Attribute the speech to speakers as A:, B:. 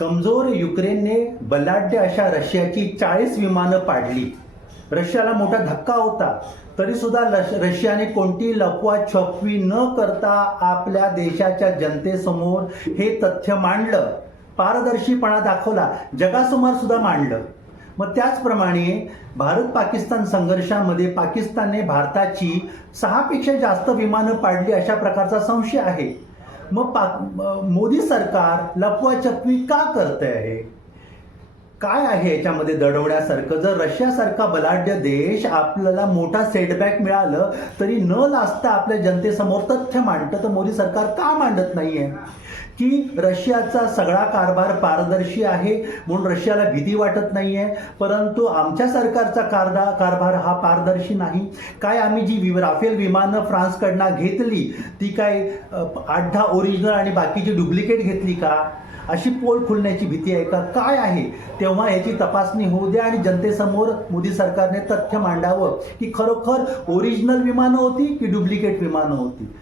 A: कमजोर युक्रेनने बलाढ्य अशा रशियाची चाळीस विमानं पाडली. रशियाला मोठा धक्का होता. तरी सुद्धा लश रशियाने कोणती लपवा छपवी न करता आपल्या देशाच्या जनतेसमोर हे तथ्य मांडलं. पारदर्शीपणा दाखवला. जगासमोर सुद्धा मांडलं. मग त्याचप्रमाणे भारत पाकिस्तान संघर्षामध्ये पाकिस्तानने भारताची सहापेक्षा जास्त विमानं पाडली अशा प्रकारचा संशय आहे. मग पाक मोदी सरकार लपवाछपवी का करते आहे काय आहे याच्यामध्ये दडवण्यासारखं? जर रशियासारखा बलाढ्य देश आपल्याला मोठा सेटबॅक मिळालं तरी न लाजता आपल्या जनतेसमोर तथ्य मांडतं तर मोदी सरकार का मांडत नाहीये? की रशियाचा सगळा कारभार पारदर्शी आहे म्हणून रशियाला भीती वाटत नाही आहे परंतु आमच्या सरकारचा कारदा कारभार हा पारदर्शी नाही. काय आम्ही जी वि- राफेल विमानं फ्रान्सकडनं घेतली ती काय आठ दहा ओरिजिनल आणि बाकीची डुप्लिकेट घेतली का? अशी पोल खुलण्याची भीती आहे का? काय आहे? तेव्हा याची तपासणी होऊ द्या आणि जनतेसमोर मोदी सरकारने तथ्य मांडावं की खरोखर ओरिजिनल विमानं होती की डुप्लिकेट विमानं होती?